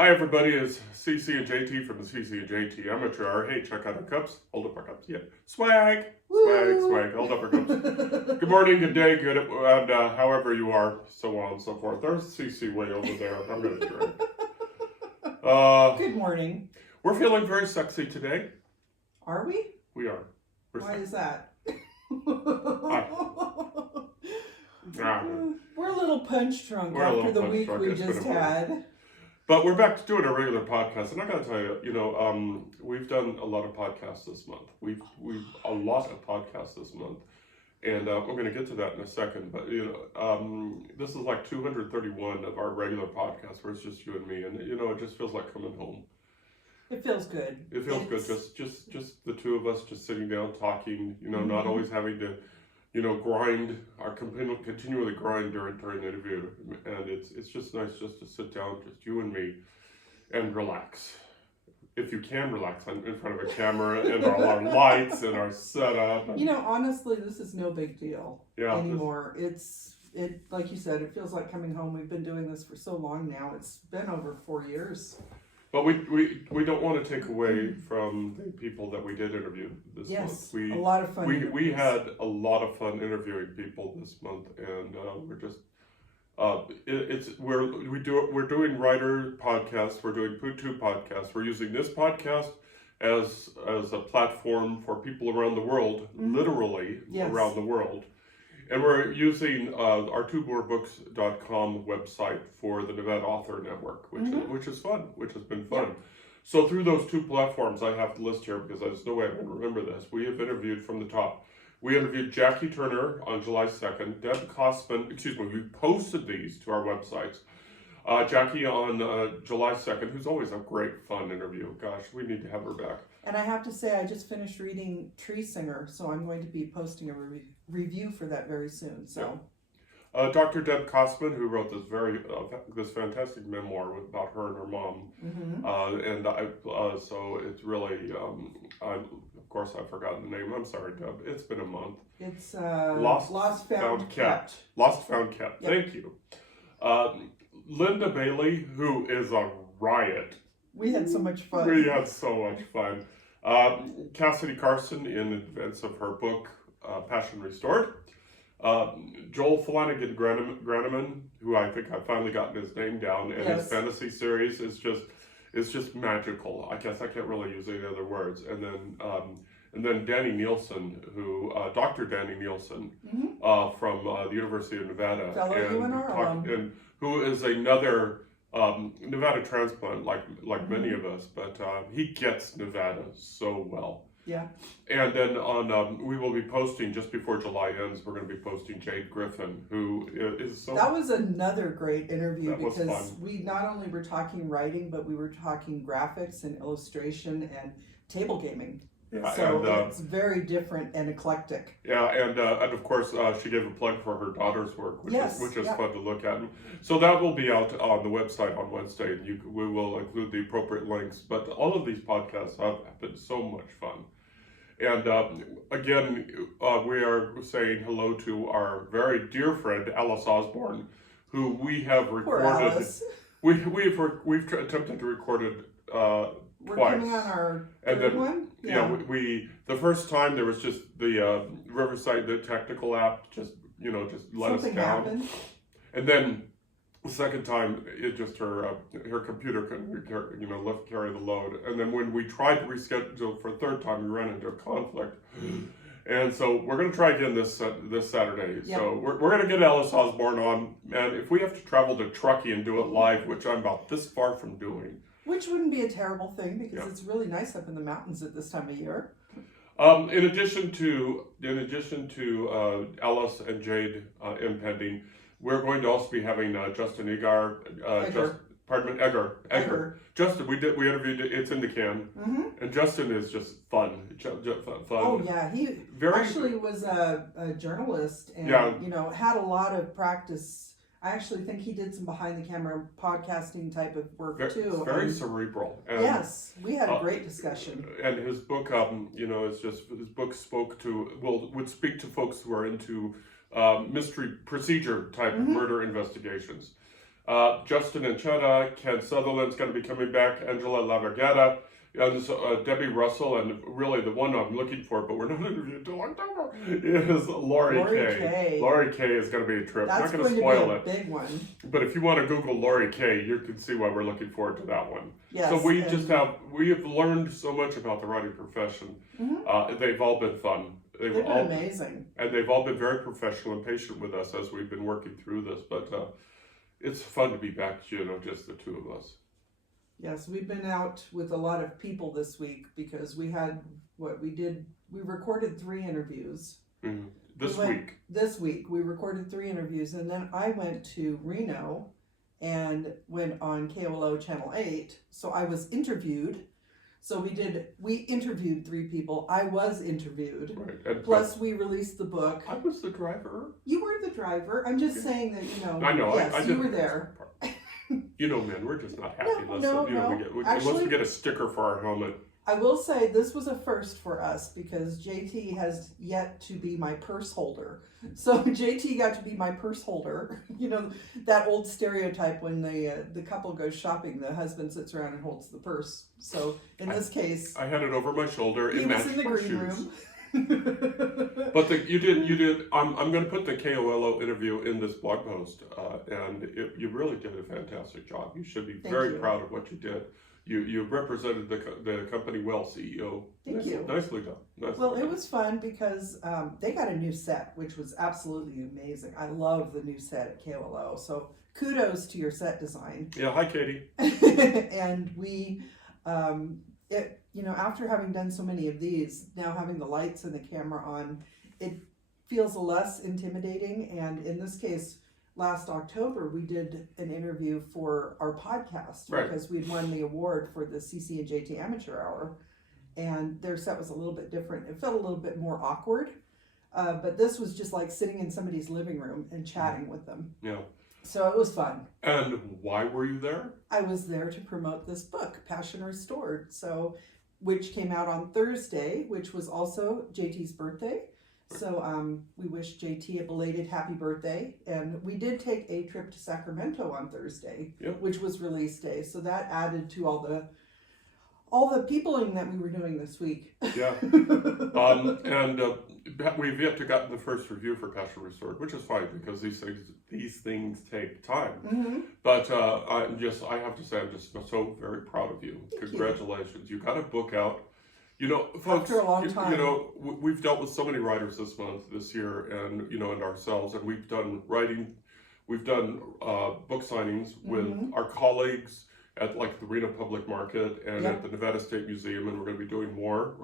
Hi everybody, it's CC and JT from the CC and JT Amateur Hour. Hey, check out our cups. Hold up our cups. Yeah. Swag. Swag. Hold up our cups. Good morning, good day, good, and however you are, so on and so forth. There's CC way over there. I'm going to drink. Good morning. We're feeling very sexy today. Are we? We are. Why is that? We're a little punch drunk after the week we just had. But we're back to doing a regular podcast, and I gotta tell you, we've done a lot of podcasts this month. We've a lot of podcasts this month, and we're gonna get to that in a second. But this is like 231 of our regular podcasts, where it's just you and me, and it just feels like coming home. It feels good. It feels good, just the two of us, just sitting down talking. Not always having to. Continually grind during the interview, and it's just nice just to sit down, just you and me, and relax. If you can relax in front of a camera and all our lights and our setup. Honestly, this is no big deal anymore. It's like you said, it feels like coming home. We've been doing this for so long now. It's been over 4 years. But we don't want to take away from the people that we did interview this month. Yes, a lot of fun. We had a lot of fun interviewing people this month, and we're just we're doing writer podcasts. We're doing two podcasts. We're using this podcast as a platform for people around the world, literally around the world. And we're using our twomorebooks.com website for the Nevada Author Network, which is fun, which has been fun. Yeah. So through those two platforms, I have to list here because there's no way I can remember this. We have interviewed from the top. We interviewed Jacci Turner on July 2nd, Deb Kossman, we posted these to our websites. Jacci on July 2nd, who's always a great fun interview. Gosh, we need to have her back. And I have to say, I just finished reading Tree Singer, so I'm going to be posting a review for that very soon. So, Dr. Deb Kossman, who wrote this fantastic memoir about her and her mom, so it's really, of course, I've forgotten the name. I'm sorry, Deb. It's been a month. It's Lost Found Kept. Lost Found Kept. Yep. Thank you. Lynda Bailey, who is a riot. We had so much fun. Cassidy Carson in advance of her book, Passion Restored. Joel Flanagan-Grannemann, who I think I've finally gotten his name down, and his fantasy series is just magical. I guess I can't really use any other words. And then Danny Nielsen, Dr. Danny Nielsen, from the University of Nevada, and who is another Nevada transplant, like many of us, but he gets Nevada so well. Yeah. And then we will be posting, just before July ends, we're going to be posting Jade Griffin, who is so... That was another great interview because we not only were talking writing, but we were talking graphics and illustration and table gaming. Yeah, so it's very different and eclectic. Yeah, and of course she gave a plug for her daughter's work, which is fun to look at. So that will be out on the website on Wednesday, and we will include the appropriate links. But all of these podcasts have been so much fun. And again, we are saying hello to our very dear friend Alice Osborne, who we have recorded. We've attempted to record it. We're twice. Coming on our third one? Yeah, we the first time there was just the Riverside, the technical app, just let us down. Happened. And then the second time, it just her computer couldn't carry the load. And then when we tried to reschedule for a third time, we ran into a conflict. And so we're going to try again this Saturday. Yep. So we're going to get Alice Osborne on, and if we have to travel to Truckee and do it live, which I'm about this far from doing. Which wouldn't be a terrible thing because it's really nice up in the mountains at this time of year. In addition to Alice and Jade impending, we're going to also be having Justin Egger. Justin, we interviewed. It's in the can, and Justin is just fun. Oh yeah, he actually was a journalist and had a lot of practice. I actually think he did some behind the camera podcasting type of work too. Very cerebral. And, yes, we had a great discussion. And his book, it's just his book would speak to folks who are into mystery procedure type murder investigations. Justin Anchetta, Ken Sutherland's going to be coming back, Angela Lavergata, and Debbie Russell, and really the one I'm looking for, but we're not interviewing until October, is Lori Kay. Lori Kay is going to be a trip. That's not going to spoil be a big one. But if you want to Google Lori Kay, you can see why we're looking forward to that one. Yes, so we have learned so much about the writing profession. They've all been fun. They've been amazing. And they've all been very professional and patient with us as we've been working through this. But it's fun to be back, just the two of us. Yes, we've been out with a lot of people this week because we had we recorded 3 interviews. Mm-hmm. This week we recorded 3 interviews, and then I went to Reno and went on KOLO Channel 8. So I was interviewed. So we interviewed 3 people. I was interviewed. Right. And plus we released the book. I was the driver. You were the driver. I'm just saying that, I know. Yes, you were there. Man, we're just not happy unless Actually, we get a sticker for our helmet. I will say this was a first for us because JT has yet to be my purse holder. So JT got to be my purse holder. That old stereotype when the couple goes shopping, the husband sits around and holds the purse. So in this case, I had it over my shoulder. He was in the green room. But you did. I'm going to put the KOLO interview in this blog post, and you really did a fantastic job. You should be very proud of what you did. You represented the company well, CEO. Thank you. Nicely done. It was fun because they got a new set, which was absolutely amazing. I love the new set at KOLO. So kudos to your set design. Yeah. Hi, Katie. And we, after having done so many of these, now having the lights and the camera on, it feels less intimidating. And in this case, last October, we did an interview for our podcast because we'd won the award for the CC and JT Amateur Hour, and their set was a little bit different. It felt a little bit more awkward, but this was just like sitting in somebody's living room and chatting with them. Yeah. So it was fun. And why were you there? I was there to promote this book, Passion Restored, which came out on Thursday, which was also JT's birthday. So we wish JT a belated happy birthday. And we did take a trip to Sacramento on Thursday, which was release day. So that added to all the peopling that we were doing this week. Yeah. And we've yet to gotten the first review for Passion Restored, which is fine because these things take time. Mm-hmm. But I have to say, I'm just so very proud of you. Thank Congratulations. You got a book out. Folks, after a long time. We've dealt with so many writers this year, and and ourselves, and we've done writing, we've done book signings with our colleagues at like the Reno Public Market and at the Nevada State Museum, and we're going to be doing more.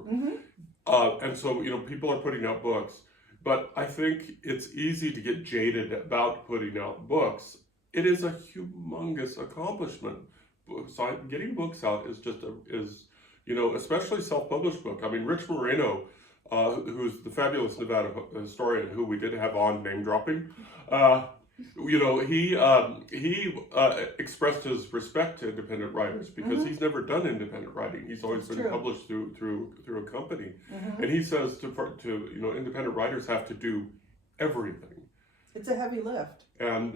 And so people are putting out books, but I think it's easy to get jaded about putting out books. It is a humongous accomplishment. Getting books out is especially self-published book. I mean, Rich Moreno, who's the fabulous Nevada historian who we did have on name dropping, he expressed his respect to independent writers because he's never done independent writing. He's always been published through a company, and he says to independent writers have to do everything. It's a heavy lift, and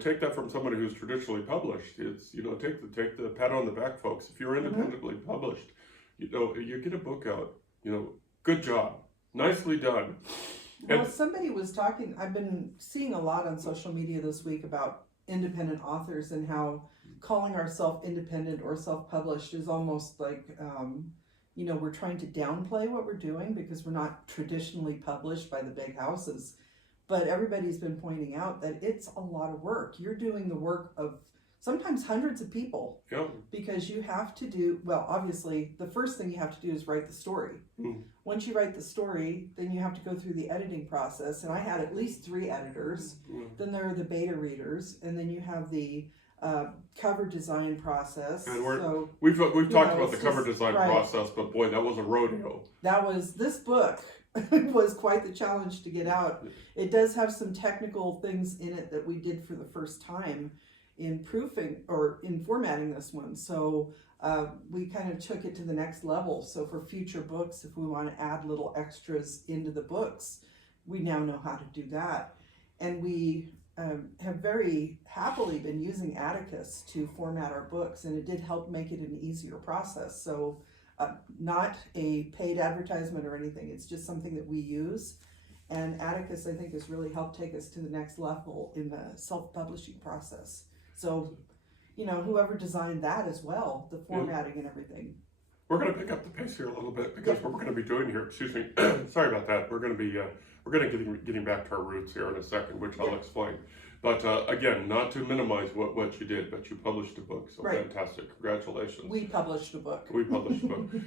take that from somebody who's traditionally published. It's take the pat on the back, folks. If you're independently published, you get a book out. Good job, nicely done. Well, somebody was talking. I've been seeing a lot on social media this week about independent authors and how calling ourselves independent or self-published is almost like we're trying to downplay what we're doing because we're not traditionally published by the big houses. But everybody's been pointing out that it's a lot of work. You're doing the work of sometimes hundreds of people. Yeah. Because you have to do, obviously, the first thing you have to do is write the story. Once you write the story, then you have to go through the editing process. And I had at least 3 editors. Then there are the beta readers. And then you have the cover design process. And we've talked about the cover design process, but boy, that was a rodeo. This book was quite the challenge to get out. It does have some technical things in it that we did for the first time in proofing or in formatting this one. So we kind of took it to the next level. So for future books, if we want to add little extras into the books, we now know how to do that. And we have very happily been using Atticus to format our books, and it did help make it an easier process. So not a paid advertisement or anything, it's just something that we use. And Atticus, I think, has really helped take us to the next level in the self-publishing process. So, whoever designed that as well, the formatting and everything. We're going to pick up the pace here a little bit because what we're going to be doing here, excuse me, sorry about that. We're going to be getting back to our roots here in a second, which I'll explain. But again, not to minimize what you did, but you published a book, so fantastic. Congratulations. We published a book.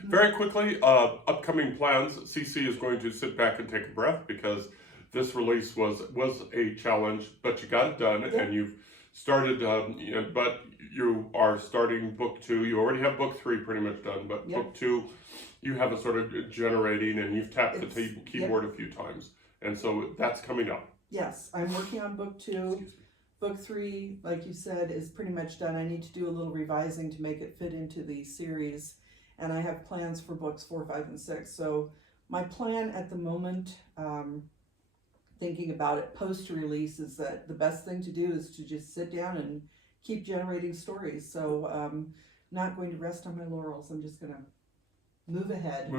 Very quickly, upcoming plans. CC is going to sit back and take a breath because this release was a challenge, but you got it done, and you've started, but you are starting book 2. You already have book 3 pretty much done, but book 2, you have it sort of generating, and you've tapped the keyboard a few times. And so that's coming up. Yes, I'm working on book 2. Book 3, like you said, is pretty much done. I need to do a little revising to make it fit into the series. And I have plans for books 4, 5, and 6. So my plan at the moment, thinking about it post-release, is that the best thing to do is to just sit down and keep generating stories. So not going to rest on my laurels. I'm just going to move ahead.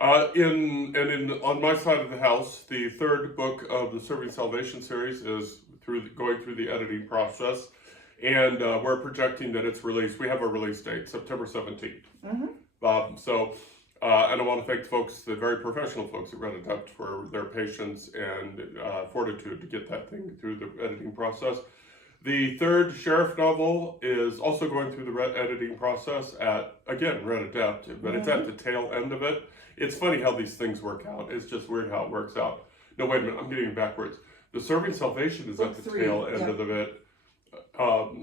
On my side of the house, the 3rd book of the Serving Salvation series is going through the editing process, and we're projecting that it's released. We have a release date, September 17th. And I want to thank the folks, the very professional folks at Red Adept, for their patience and fortitude to get that thing through the editing process. The 3rd sheriff novel is also going through the editing process at, again, Red Adept, but it's at the tail end of it. It's funny how these things work out. It's just weird how it works out. No, wait a minute, I'm getting backwards. The Serving Salvation is at the tail end of it.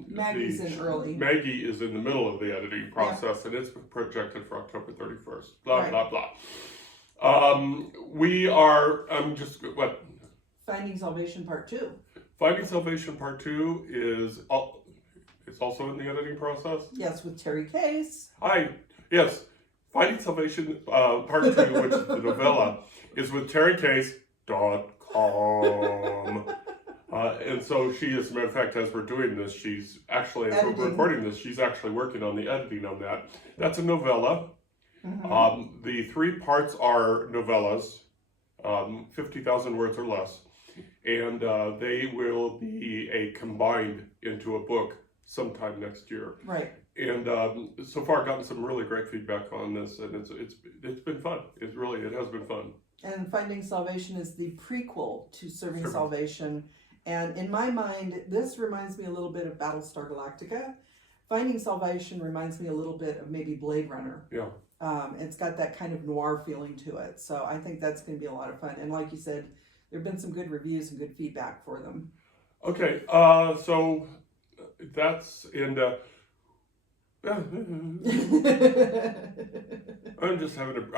Maggie's in early. Maggie is in the middle of the editing process, and it's projected for October 31st. Blah, blah, blah. Finding Salvation Part 2. Finding Salvation Part 2 is it's also in the editing process? Yes, with Terry Case. Yes. Finding Salvation Part 2, which is the novella, is with terrycase.com. And so she, as a matter of fact, as we're doing this, she's actually, as we're recording this, she's actually working on the editing on that. That's a novella. The 3 parts are novellas, 50,000 words or less. And they will be combined into a book sometime next year. Right. And so far, I've gotten some really great feedback on this, and it's been fun. It has been fun. And Finding Salvation is the prequel to Serving Salvation. And in my mind, this reminds me a little bit of Battlestar Galactica. Finding Salvation reminds me a little bit of maybe Blade Runner. Yeah. It's got that kind of noir feeling to it. So I think that's going to be a lot of fun. And like you said, there have been some good reviews and good feedback for them. Okay, so that's in I'm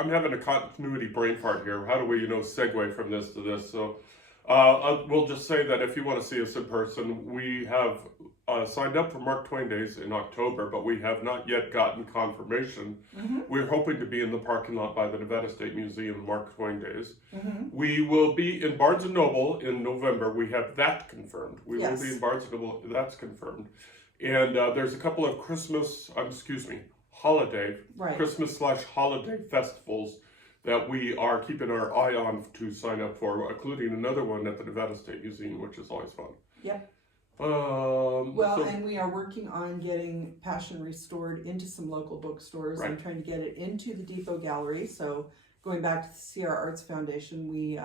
having a continuity brain fart here. How do we, segue from this to this? So we'll just say that if you want to see us in person, we have signed up for Mark Twain Days in October, but we have not yet gotten confirmation. We're hoping to be in the parking lot by the Nevada State Museum Mark Twain Days. We will be in Barnes & Noble in November. We have that confirmed. We will be in Barnes & Noble. That's confirmed. And there's a couple of Christmas/holiday festivals that we are keeping our eye on to sign up for, including another one at the Nevada State Museum, which is always fun. Yep. And we are working on getting Passion Restored into some local bookstores. I'm trying to get it into the Depot Gallery. So going back to the Sierra Arts Foundation, we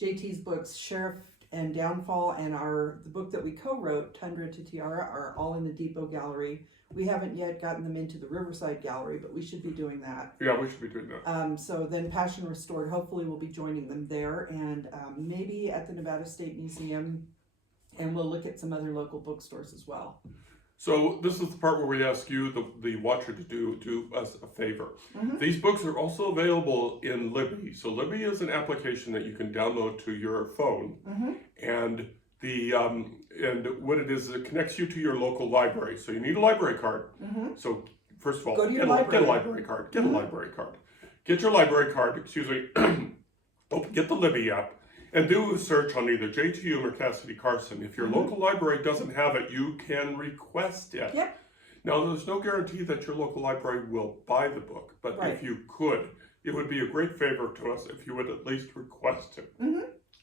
JT's books, Sheriff and Downfall, and the book that we co-wrote, Tundra to Tiara, are all in the Depot Gallery. We haven't yet gotten them into the Riverside Gallery, but we should be doing that. Yeah, we should be doing that. So then Passion Restored, hopefully we'll be joining them there, and maybe at the Nevada State Museum, and we'll look at some other local bookstores as well. So this is the part where we ask you, the watcher, to do us a favor. These books are also available in Libby. So Libby is an application that you can download to your phone, and what it is, it connects you to your local library. So you need a library card. So first of all, get a library card. Get a library card. Get your library card. Excuse me. Get the Libby app, And do a search on either JTU or Cassidy Carson. If your local library doesn't have it, you can request it. Yep. Now, there's no guarantee that your local library will buy the book, but if you could, it would be a great favor to us if you would at least request it,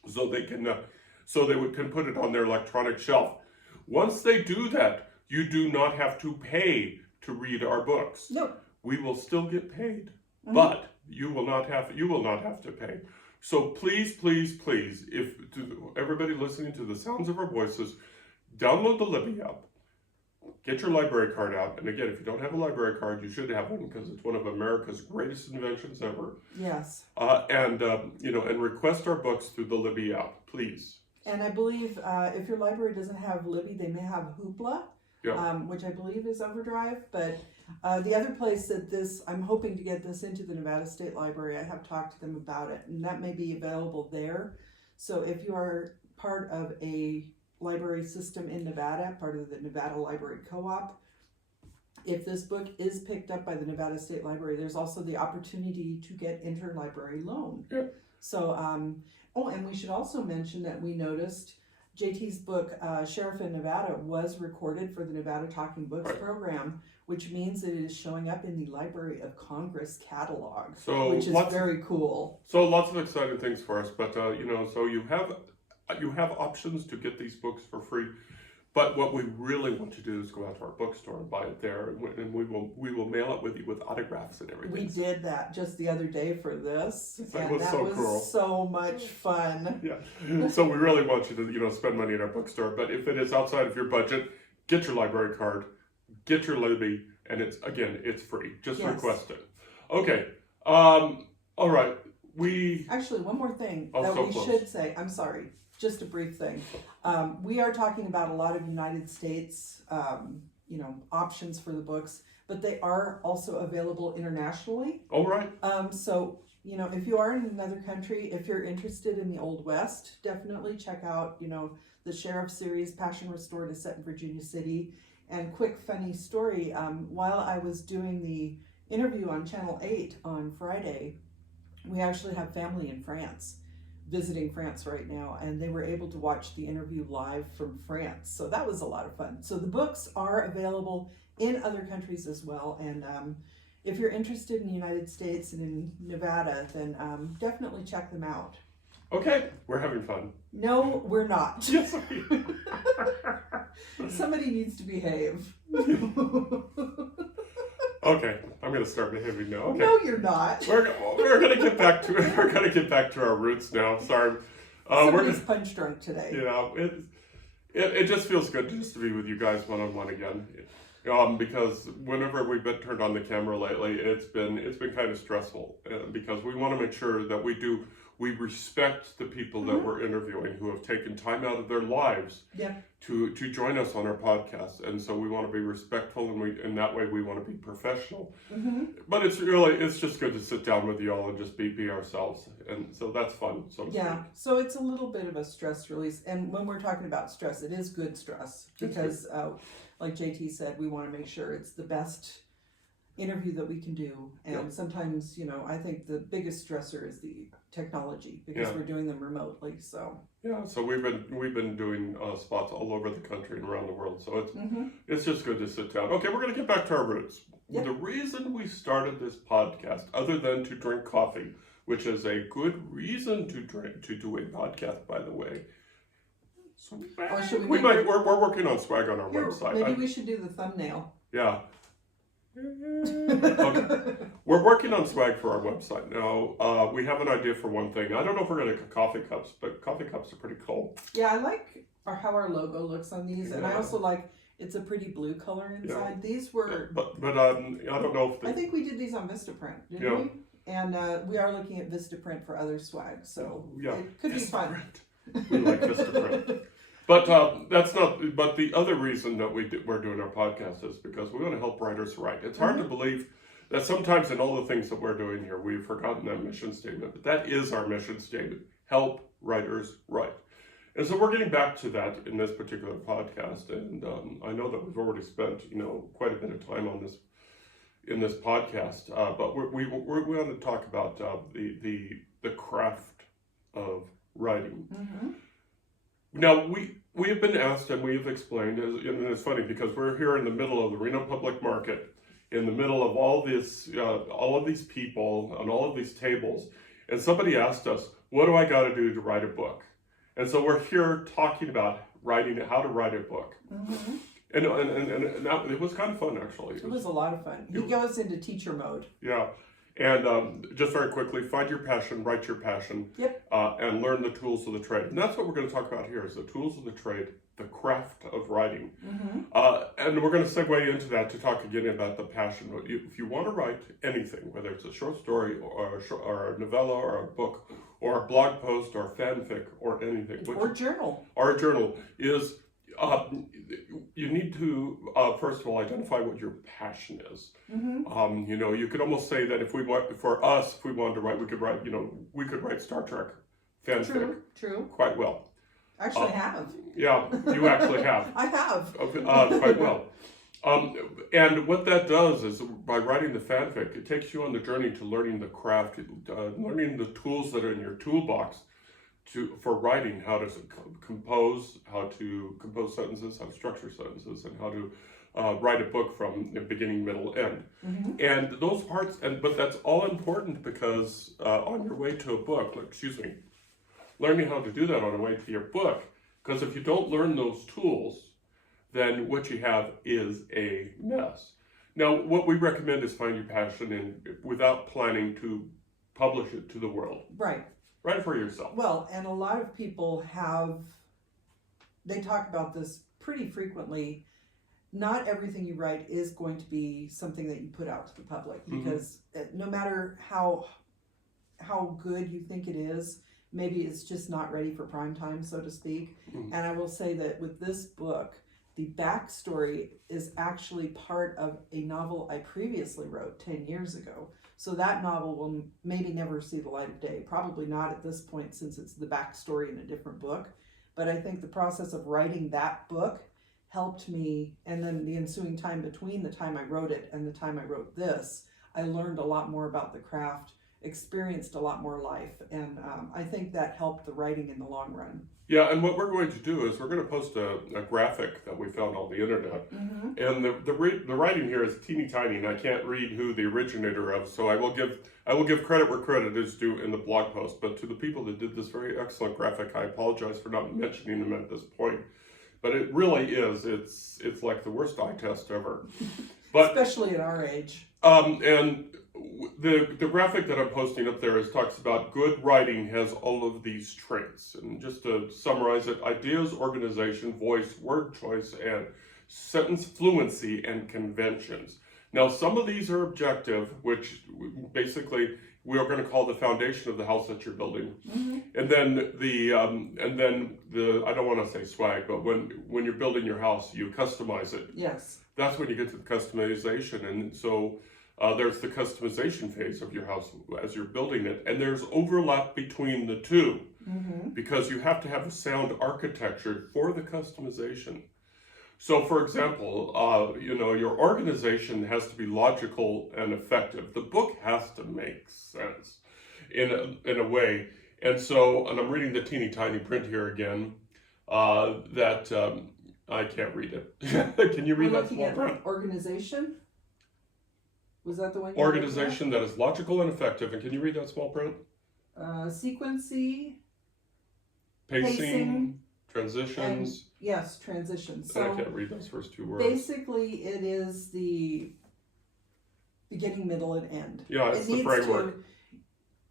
so they can, can put it on their electronic shelf. Once they do that, you do not have to pay to read our books. No. We will still get paid, but you will not have to pay. So please, please, please, everybody listening to the sounds of our voices, download the Libby app. Get your library card out. And again, if you don't have a library card, you should have one because it's one of America's greatest inventions ever. Yes. And request our books through the Libby app, please. And I believe if your library doesn't have Libby, they may have Hoopla, which I believe is Overdrive. But the other place that I'm hoping to get this into the Nevada State Library, I have talked to them about it, and that may be available there. So if you are part of a library system in Nevada, part of the Nevada Library Co-op, if this book is picked up by the Nevada State Library, there's also the opportunity to get interlibrary loan. Yeah. So, and we should also mention that we noticed JT's book, Sheriff in Nevada, was recorded for the Nevada Talking Books program, which means that it is showing up in the Library of Congress catalog, which is very cool. So lots of exciting things for us, but so you have options to get these books for free. But what we really want to do is go out to our bookstore and buy it there, and we will mail it with you with autographs and everything. We did that just the other day for this, and that was cool. So much fun. Yeah, so we really want you to spend money in our bookstore. But if it is outside of your budget, get your library card, get your Libby, and it's free. Just request it. Okay. All right. Actually, one more thing should say. I'm sorry. Just a brief thing. We are talking about a lot of United States, options for the books, but they are also available internationally. All right. So, if you are in another country, if you're interested in the Old West, definitely check out, the Sheriff series, Passion Restored, is set in Virginia City. And quick funny story, while I was doing the interview on Channel 8 on Friday, we actually have family in France, visiting France right now, and they were able to watch the interview live from France. So that was a lot of fun. So the books are available in other countries as well. And if you're interested in the United States and in Nevada, then definitely check them out. Okay, we're having fun. No, we're not. Yes. Somebody needs to behave. Okay, I'm going to start behaving now. Okay. No, you're not. We're going to get back to our roots now. Sorry, somebody's punch drunk today. Yeah, it just feels good just to be with you guys one on one again. Because whenever we've been turned on the camera lately, it's been kind of stressful because we want to make sure that we respect the people that we're interviewing who have taken time out of their lives to join us on our podcast, and so we want to be respectful, and that way we want to be professional. But it's just good to sit down with you all and just be ourselves, and so that's fun. So it's a little bit of a stress release, and when we're talking about stress, it is good stress because, like JT said, we want to make sure it's the best interview that we can do, and sometimes I think the biggest stressor is the technology because we're doing them remotely. So we've been doing spots all over the country and around the world, so it's just good to sit down. Okay, we're going to get back to our roots. The reason we started this podcast, other than to drink coffee, which is a good reason to do a podcast, by the way. So we're working on swag on our website. Maybe we should do the thumbnail. Yeah. Okay. We're working on swag for our website now. We have an idea for one thing. I don't know if we're going to get coffee cups, but coffee cups are pretty cool. Yeah, I like how our logo looks on these, and I also like it's a pretty blue color inside. These were, but I don't know if I think we did these on Vistaprint, didn't we? And we are looking at Vistaprint for other swag, so it could be fun. We like Vistaprint. But that's not. But the other reason that we're doing our podcast is because we want to help writers write. It's hard to believe that sometimes in all the things that we're doing here, we've forgotten that mission statement. But that is our mission statement: help writers write. And so we're getting back to that in this particular podcast. And I know that we've already spent quite a bit of time on this in this podcast. But we want to talk about the craft of writing. Now, we have been asked and we have explained, and it's funny because we're here in the middle of the Reno Public Market, in the middle of all of these people and all of these tables, and somebody asked us, what do I got to do to write a book? And so we're here talking about how to write a book. And it was kind of fun, actually. It was a lot of fun. He goes into teacher mode. Yeah. And just very quickly, find your passion, write your passion, and learn the tools of the trade. And that's what we're going to talk about here, is the tools of the trade, the craft of writing. And we're going to segue into that to talk again about the passion. If you want to write anything, whether it's a short story or a novella or a book or a blog post or fanfic or anything. Or journal. Or a journal is... you need to first of all identify what your passion is. You could almost say that if we wanted to write, we could write Star Trek fanfic. True. Quite well. Actually, have. Yeah, you actually have. I have. Quite well. And what that does is, by writing the fanfic, it takes you on the journey to learning the craft, learning the tools that are in your toolbox for writing, how to compose sentences, how to structure sentences, and how to write a book from beginning, middle, end. And those parts, but that's all important because on your way to a book, learning how to do that on the way to your book, because if you don't learn those tools, then what you have is a mess. Now, what we recommend is find your passion and without planning to publish it to the world. Right. Write it for yourself. Well, and a lot of people they talk about this pretty frequently. Not everything you write is going to be something that you put out to the public, because no matter how good you think it is, maybe it's just not ready for prime time, so to speak. And I will say that with this book, the backstory is actually part of a novel I previously wrote 10 years ago. So that novel will maybe never see the light of day. Probably not at this point, since it's the backstory in a different book. But I think the process of writing that book helped me, and then the ensuing time between the time I wrote it and the time I wrote this, I learned a lot more about the craft, experienced a lot more life, and I think that helped the writing in the long run. Yeah, and what we're going to do is we're going to post a graphic that we found on the internet, and the writing here is teeny tiny, and I can't read who the originator of. So I will give credit where credit is due in the blog post. But to the people that did this very excellent graphic, I apologize for not mentioning them at this point. But it really is. It's like the worst eye test ever. But especially at our age. And the graphic that I'm posting up there talks about good writing has all of these traits. And just to summarize it: ideas, organization, voice, word choice, and sentence fluency and conventions. Now, some of these are objective, which basically we are going to call the foundation of the house that you're building. And then the I don't want to say swag, but when you're building your house, you customize it. Yes. That's when you get to the customization. And so there's the customization phase of your house as you're building it. And there's overlap between the two, because you have to have a sound architecture for the customization. So, for example, your organization has to be logical and effective. The book has to make sense in a way. And I'm reading the teeny tiny print here again, that I can't read it. Can you read that small print? Organization? Was that the one? Organization that is logical and effective. And can you read that small print? Sequency. Pacing. Transitions. Yes, transitions. So I can't read those first two words. Basically, it is the beginning, middle, and end. Yeah, it's the framework.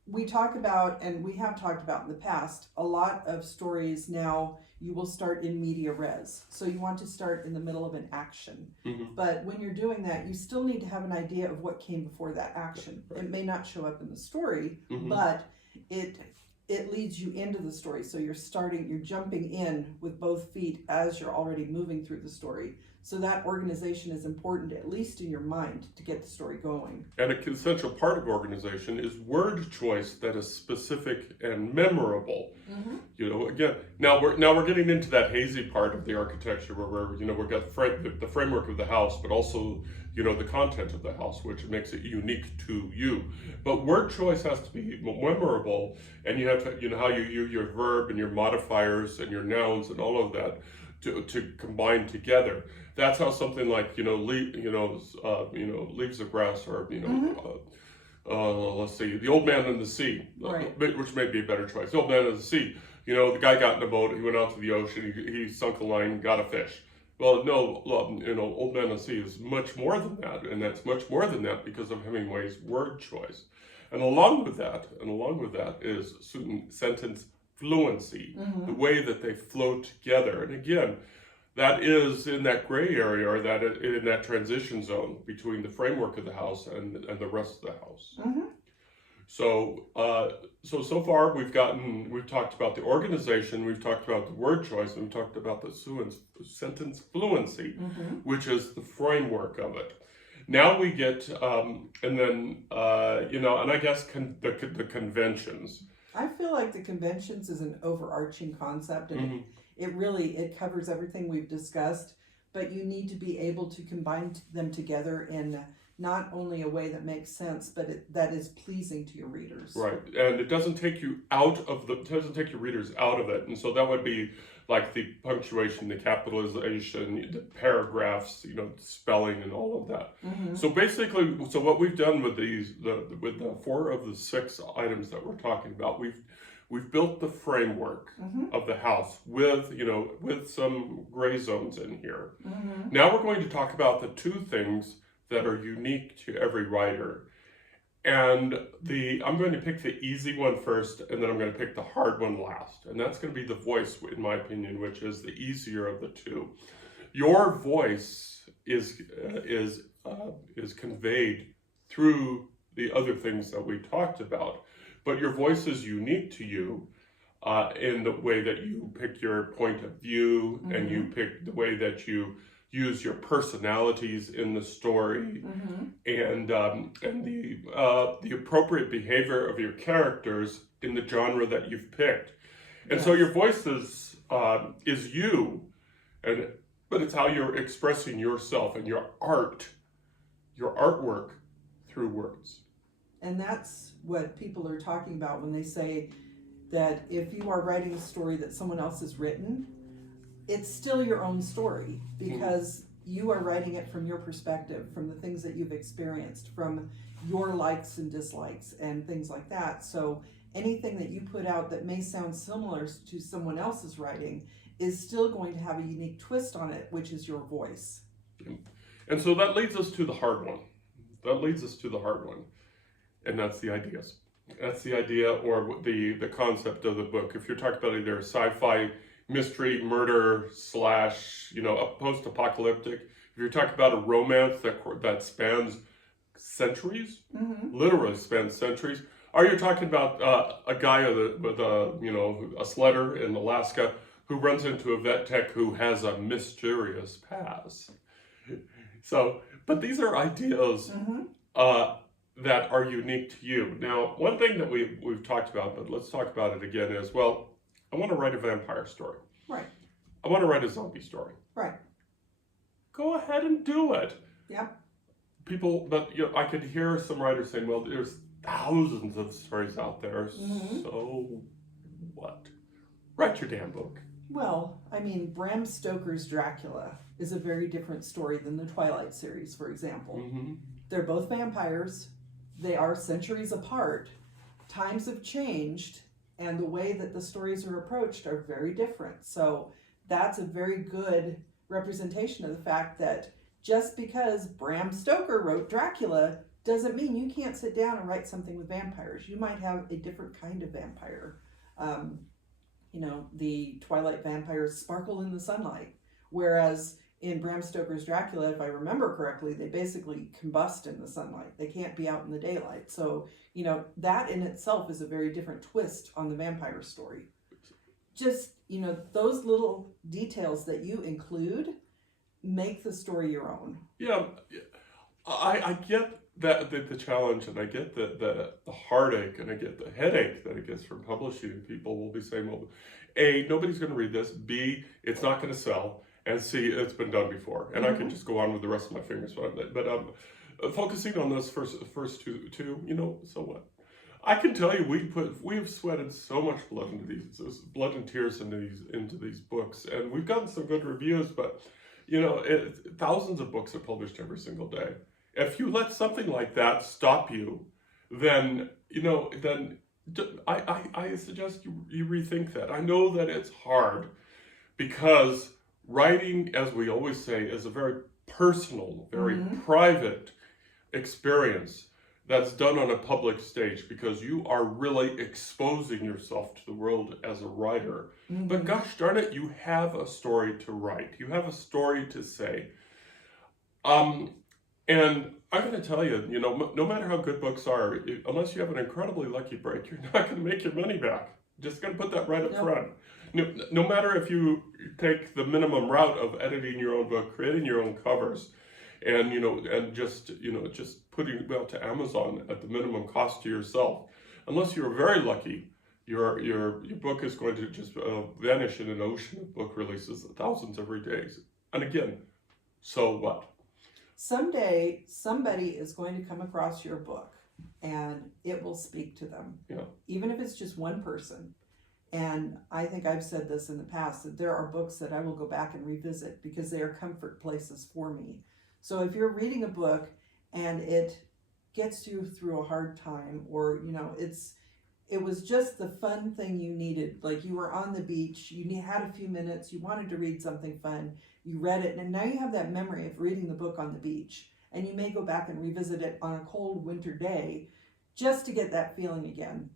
We talk about, and we have talked about in the past, a lot of stories now you will start in media res. So you want to start in the middle of an action. But when you're doing that, you still need to have an idea of what came before that action. Right. It may not show up in the story, but it leads you into the story. So you're jumping in with both feet as you're already moving through the story. So that organization is important, at least in your mind, to get the story going. And a essential part of organization is word choice that is specific and memorable. Mm-hmm. You know, again, now we're getting into that hazy part of the architecture where we've got the framework of the house, but also the content of the house, which makes it unique to you. But word choice has to be memorable, and you have to how you use your verb and your modifiers and your nouns and all of that to combine together. That's how something like leaves of grass, or let's see, the old man in the sea, right, which may be a better choice. The old man in the sea. The guy got in a boat. He went out to the ocean. He sunk a line, got a fish. Well, no, Old Man in the Sea is much more than that, and that's much more than that because of Hemingway's word choice. And along with that is sentence fluency, the way that they flow together. And again, that is in that gray area, or that in that transition zone between the framework of the house and the rest of the house. Mm-hmm. So far we've talked about the organization, we've talked about the word choice, and we've talked about the sentence fluency, which is the framework of it. Now we get, and I guess the conventions. I feel like the conventions is an overarching concept, and it covers everything we've discussed, but you need to be able to combine them together in not only a way that makes sense, but that is pleasing to your readers. Right, and it doesn't take your readers out of it, and so that would be like the punctuation, the capitalization, the paragraphs, spelling, and all of that. Mm-hmm. So basically, what we've done with with the 4 of the 6 items that we're talking about, we've built the framework of the house with some gray zones in here. Mm-hmm. Now we're going to talk about the 2 things that are unique to every writer. And I'm going to pick the easy one first, and then I'm going to pick the hard one last. And that's going to be the voice, in my opinion, which is the easier of the 2. Your voice is conveyed through the other things that we talked about, but your voice is unique to you in the way that you pick your point of view, and you pick the way that you use your personalities in the story, and the appropriate behavior of your characters in the genre that you've picked. And so your voice is you, but it's how you're expressing yourself and your artwork through words. And that's what people are talking about when they say that if you are writing a story that someone else has written, it's still your own story, because you are writing it from your perspective, from the things that you've experienced, from your likes and dislikes and things like that. So anything that you put out that may sound similar to someone else's writing is still going to have a unique twist on it, which is your voice. And so that leads us to the hard one. And that's the ideas. That's the idea, or the concept of the book. If you're talking about either sci-fi, mystery, murder, / a post-apocalyptic. If you're talking about a romance that spans centuries, literally spans centuries, or you're talking about a guy with a sledder in Alaska who runs into a vet tech who has a mysterious past. So, but these are ideas that are unique to you. Now, one thing that we've talked about, but let's talk about it again, is, well, I want to write a vampire story. Right. I want to write a zombie story. Right. Go ahead and do it. Yeah. People, but I could hear some writers saying, well, there's thousands of stories out there, so what? Write your damn book. Well, I mean, Bram Stoker's Dracula is a very different story than the Twilight series, for example. They're both vampires. They are centuries apart. Times have changed, and the way that the stories are approached are very different. So that's a very good representation of the fact that just because Bram Stoker wrote Dracula doesn't mean you can't sit down and write something with vampires. You might have a different kind of vampire. The Twilight vampires sparkle in the sunlight, whereas in Bram Stoker's Dracula, if I remember correctly, they basically combust in the sunlight. They can't be out in the daylight. So, that in itself is a very different twist on the vampire story. Just, those little details that you include make the story your own. Yeah, I get that the challenge, and I get the heartache, and I get the headache that it gets from publishing. People will be saying, well, A, nobody's going to read this. B, it's not going to sell. And C, it's been done before. And I can just go on with the rest of my fingers. But focusing on those first two, so what? I can tell you, we have sweated so much blood into these, blood and tears into these books, and we've gotten some good reviews. But thousands of books are published every single day. If you let something like that stop you, then I suggest you rethink that. I know that it's hard because writing, as we always say, is a very personal, very private experience that's done on a public stage because you are really exposing yourself to the world as a writer. But gosh darn it, you have a story to write. You have a story to say. And I'm going to tell you, no matter how good books are, unless you have an incredibly lucky break, you're not going to make your money back. Just going to put that right up front. No matter if you take the minimum route of editing your own book, creating your own covers, and just putting it out to Amazon at the minimum cost to yourself, unless you're very lucky, your book is going to just vanish in an ocean of book releases, thousands every day. And again, so what? Someday, somebody is going to come across your book and it will speak to them. Yeah. Even if it's just one person. And I think I've said this in the past, that there are books that I will go back and revisit because they are comfort places for me. So if you're reading a book and it gets you through a hard time, or, it was just the fun thing you needed, like you were on the beach, you had a few minutes, you wanted to read something fun, you read it, and now you have that memory of reading the book on the beach, and you may go back and revisit it on a cold winter day just to get that feeling again.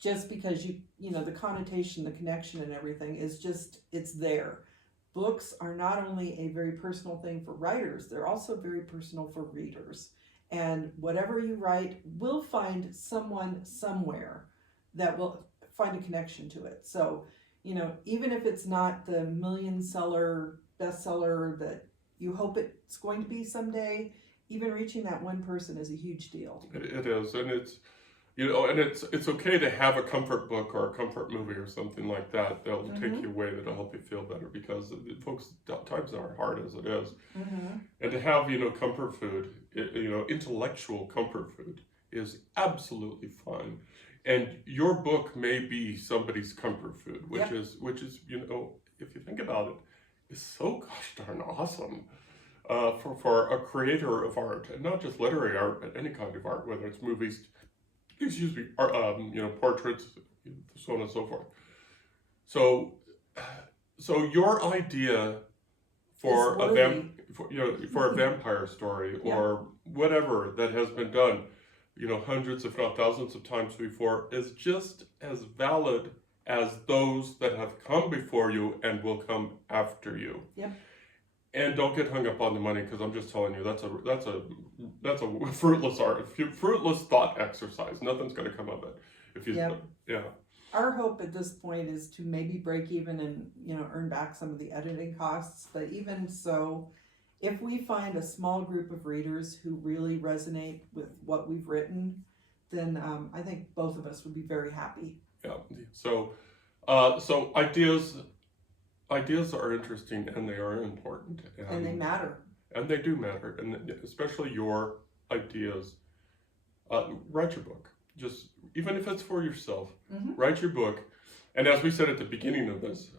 Just because the connotation, the connection and everything is just, it's there. Books are not only a very personal thing for writers, they're also very personal for readers. And whatever you write will find someone somewhere that will find a connection to it. So, even if it's not the bestseller that you hope it's going to be someday, even reaching that one person is a huge deal. It is, and it's okay to have a comfort book or a comfort movie or something like that that'll take you away, that'll help you feel better, because folks, times are hard as it is. And to have comfort food, intellectual comfort food is absolutely fine. And your book may be somebody's comfort food, which is if you think about it, is so gosh darn awesome. For a creator of art, and not just literary art, but any kind of art, whether it's movies, portraits, so on and so forth. So your idea for a vampire story or whatever that has been done, hundreds if not thousands of times before, is just as valid as those that have come before you and will come after you. Yep. And don't get hung up on the money, because I'm just telling you that's a fruitless fruitless thought exercise. Nothing's going to come of it if you. Yeah. Our hope at this point is to maybe break even and earn back some of the editing costs. But even so, if we find a small group of readers who really resonate with what we've written, then I think both of us would be very happy. Yeah. So ideas are interesting, and they are important. And they matter. And they do matter, and especially your ideas. Write your book. Just, even if it's for yourself, write your book. And as we said at the beginning of this,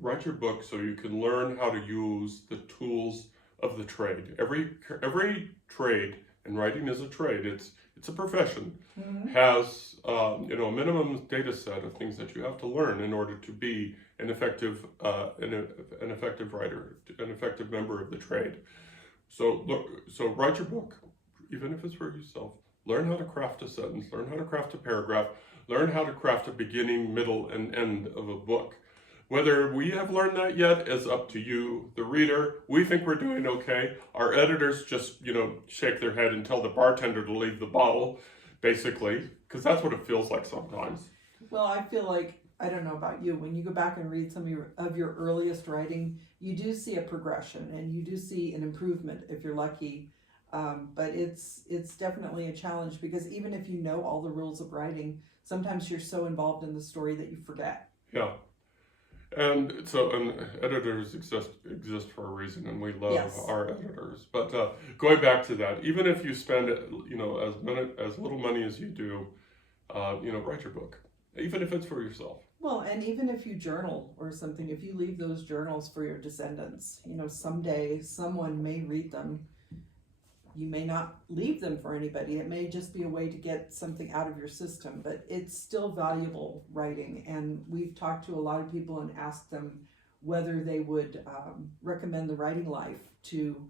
write your book so you can learn how to use the tools of the trade. Every trade, and writing is a trade, it's a profession, has a minimum data set of things that you have to learn in order to be an effective writer, an effective member of the trade. So write your book, even if it's for yourself. Learn how to craft a sentence, learn how to craft a paragraph, learn how to craft a beginning, middle, and end of a book. Whether we have learned that yet is up to you, the reader. We think we're doing okay. Our editors just, shake their head and tell the bartender to leave the bottle, basically, because that's what it feels like sometimes. Well, I feel like I don't know about you, when you go back and read some of your earliest writing, you do see a progression and you do see an improvement if you're lucky. But it's definitely a challenge, because even if you know all the rules of writing, sometimes you're so involved in the story that you forget. Yeah. And editors exist for a reason, and we love our editors. But going back to that, even if you spend as little money as you do, write your book, even if it's for yourself. Well, and even if you journal or something, if you leave those journals for your descendants, someday someone may read them. You may not leave them for anybody. It may just be a way to get something out of your system, but it's still valuable writing. And we've talked to a lot of people and asked them whether they would recommend the writing life to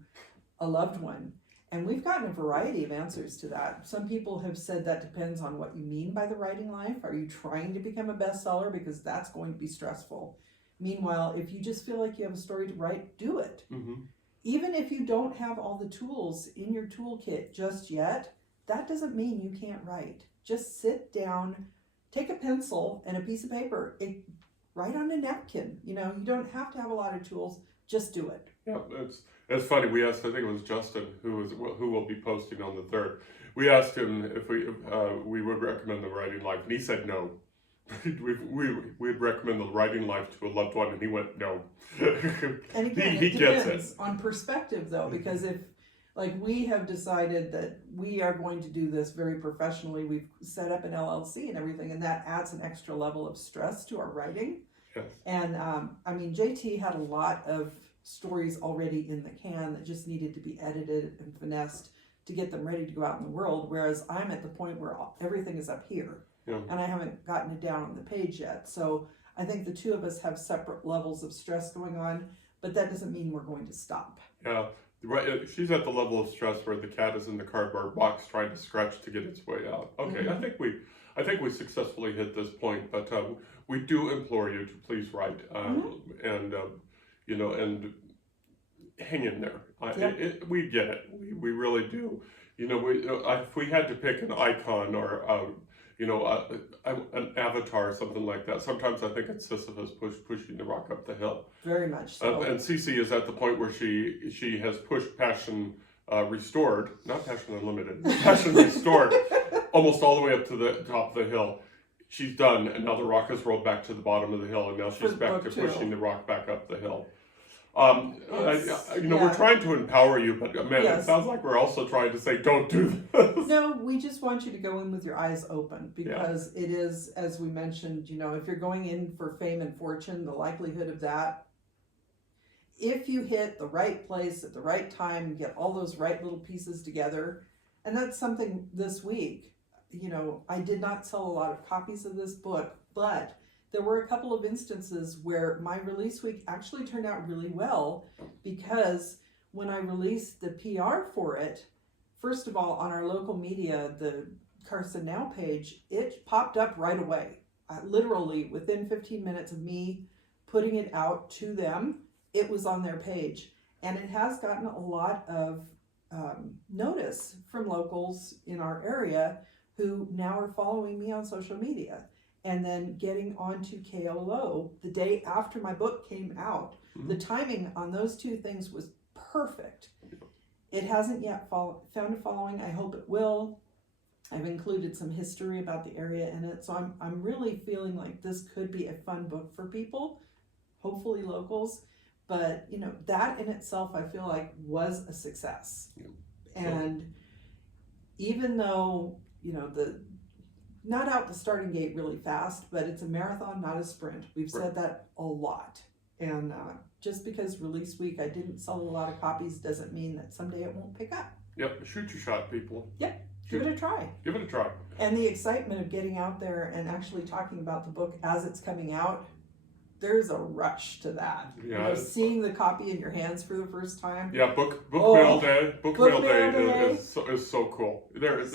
a loved one. And we've gotten a variety of answers to that. Some people have said that depends on what you mean by the writing life. Are you trying to become a bestseller? Because that's going to be stressful. Meanwhile, if you just feel like you have a story to write, do it. Mm-hmm. Even if you don't have all the tools in your toolkit just yet, that doesn't mean you can't write. Just sit down, take a pencil and a piece of paper, write on a napkin. You don't have to have a lot of tools. Just do it. Yeah, it's funny. We asked, I think it was Justin, who will be posting on the 3rd. We asked him if we would recommend the writing life, and he said no. We'd recommend the writing life to a loved one, and he went no. And again, it depends on perspective, though, because if, we have decided that we are going to do this very professionally, we've set up an LLC and everything, and that adds an extra level of stress to our writing. Yes. And JT had a lot of stories already in the can that just needed to be edited and finessed to get them ready to go out in the world, whereas I'm at the point where everything is up here. Yeah. And I haven't gotten it down on the page yet. So I think the two of us have separate levels of stress going on, but that doesn't mean we're going to stop. Yeah, she's at the level of stress where the cat is in the cardboard box trying to scratch to get its way out. Okay, mm-hmm. I think we successfully hit this point, but we do implore you to please write mm-hmm. and hang in there. Yep. We get it. We really do. If we had to pick an icon or an avatar or something like that, sometimes I think it's Sisyphus pushing the rock up the hill. Very much so. And Cece is at the point where she has pushed Passion Restored, not Passion Unlimited, Passion Restored, almost all the way up to the top of the hill. She's done, and now the rock has rolled back to the bottom of the hill, and now she's back to pushing the rock back up the hill. We're trying to empower you, but man, yes. It sounds like we're also trying to say, don't do this. No, we just want you to go in with your eyes open, because it is, as we mentioned, if you're going in for fame and fortune, the likelihood of that, if you hit the right place at the right time, get all those right little pieces together, and that's something this week, I did not sell a lot of copies of this book, but there were a couple of instances where my release week actually turned out really well, because when I released the PR for it, first of all, on our local media, the Carson Now page, it popped up right away. Literally within 15 minutes of me putting it out to them, it was on their page. And it has gotten a lot of notice from locals in our area who now are following me on social media. And then getting onto KOLO the day after my book came out. Mm-hmm. The timing on those two things was perfect. It hasn't yet found a following. I hope it will. I've included some history about the area in it. So I'm really feeling like this could be a fun book for people, hopefully locals. But, that in itself, I feel like was a success. Yeah. And even though, not out the starting gate really fast, but it's a marathon, not a sprint. We've said that a lot. And just because release week I didn't sell a lot of copies doesn't mean that someday it won't pick up. Yep, shoot your shot, people. Yep, give it a try. Give it a try. And the excitement of getting out there and actually talking about the book as it's coming out, there's a rush to that. Yeah, seeing the copy in your hands for the first time. Yeah, book mail day. Book mail day is so cool. There's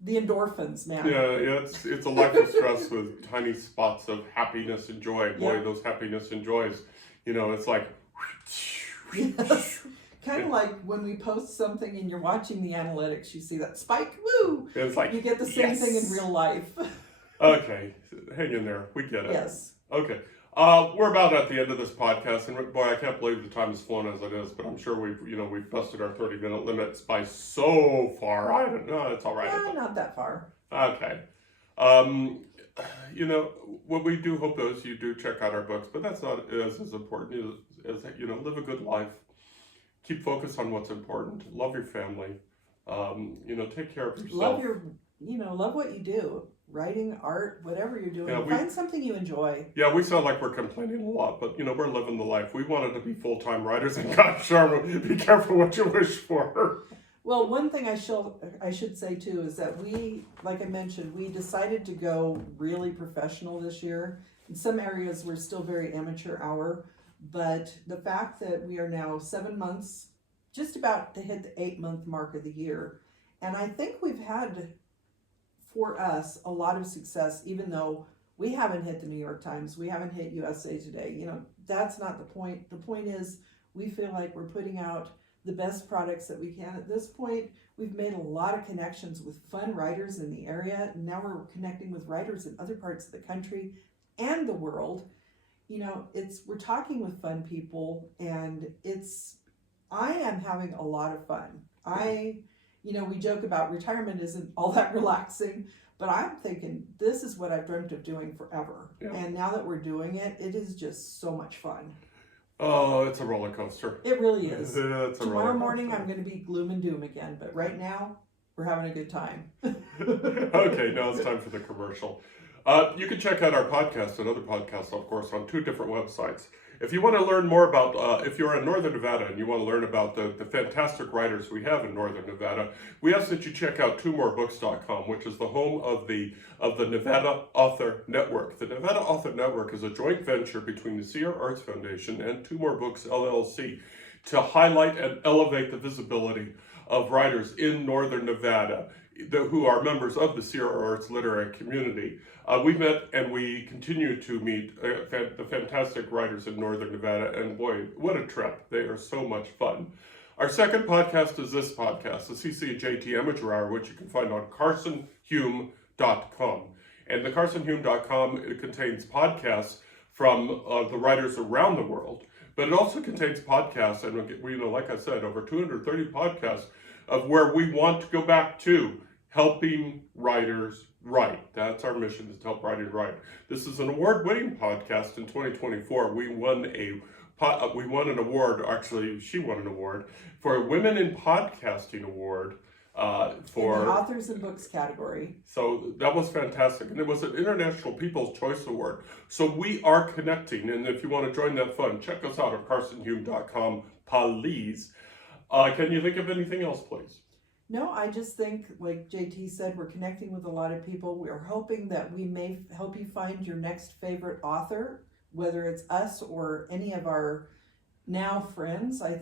the endorphins, man. Yeah, it's a life of stress with tiny spots of happiness and joy. Boy, those happiness and joys, it's like. Yes. Kind of like when we post something and you're watching the analytics, you see that spike, woo! It's like, you get the same thing in real life. Okay, hang in there. We get it. Yes. Okay. We're about at the end of this podcast, and boy, I can't believe the time has flown as it is. But I'm sure we've busted our 30-minute limits by so far. I don't know. It's all right. Yeah, not that far. Okay. What we do hope is you do check out our books, but that's not as important as live a good life. Keep focused on what's important. Love your family. Take care of yourself. Love what you do. Writing, art, whatever you're doing. Find something you enjoy. Yeah, we sound like we're complaining a lot, but we're living the life. We wanted to be full-time writers, and gosh darn, be careful what you wish for. Well, one thing I should say too is that we, like I mentioned, we decided to go really professional this year. In some areas, we're still very amateur hour, but the fact that we are now 7 months, just about to hit the 8-month mark of the year, and I think we've had, for us, a lot of success, even though we haven't hit the New York Times, we haven't hit USA Today. That's not the point. The point is we feel like we're putting out the best products that we can. At this point, we've made a lot of connections with fun writers in the area. Now we're connecting with writers in other parts of the country and the world. We're talking with fun people, and I am having a lot of fun. We joke about retirement isn't all that relaxing, but I'm thinking this is what I've dreamt of doing forever. Yeah. And now that we're doing it, it is just so much fun. Oh, it's a roller coaster. It really is. Tomorrow morning I'm going to be gloom and doom again, but right now we're having a good time. Okay, now it's time for the commercial. You can check out our podcast and other podcasts, of course, on 2 different websites. If you want to learn more about, if you're in Northern Nevada and you want to learn about the fantastic writers we have in Northern Nevada, we ask that you check out twomorebooks.com, which is the home of the Nevada Author Network. The Nevada Author Network is a joint venture between the Sierra Arts Foundation and Two More Books, LLC, to highlight and elevate the visibility of writers in Northern Nevada who are members of the Sierra Arts literary community. We met and we continue to meet the fantastic writers in Northern Nevada, and boy, what a trip. They are so much fun. Our second podcast is this podcast, the CCJT Amateur Hour, which you can find on carsonhume.com. And the carsonhume.com, it contains podcasts from the writers around the world, but it also contains podcasts, and like I said, over 230 podcasts of where we want to go back to helping writers write. That's our mission, is to help writers write. This is an award-winning podcast in 2024. We won an award, actually, she won an award, for a Women in Podcasting Award. For in the Authors and Books category. So that was fantastic. And it was an International People's Choice Award. So we are connecting. And if you want to join that fun, check us out at carsonhume.com, please. Can you think of anything else, please? No, I just think, like JT said, we're connecting with a lot of people. We're hoping that we may help you find your next favorite author, whether it's us or any of our now friends. I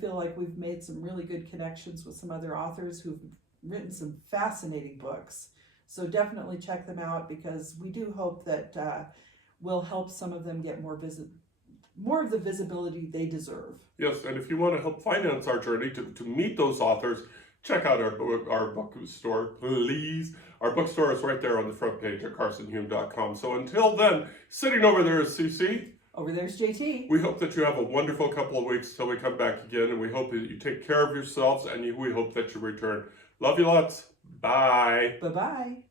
feel like we've made some really good connections with some other authors who've written some fascinating books. So definitely check them out, because we do hope that we'll help some of them get more of the visibility they deserve. Yes, and if you want to help finance our journey to meet those authors, check out our bookstore, please. Our bookstore is right there on the front page at carsonhume.com. So until then, sitting over there is Cece. Over there's JT. We hope that you have a wonderful couple of weeks till we come back again, and we hope that you take care of yourselves, and we hope that you return. Love you lots. Bye. Bye-bye.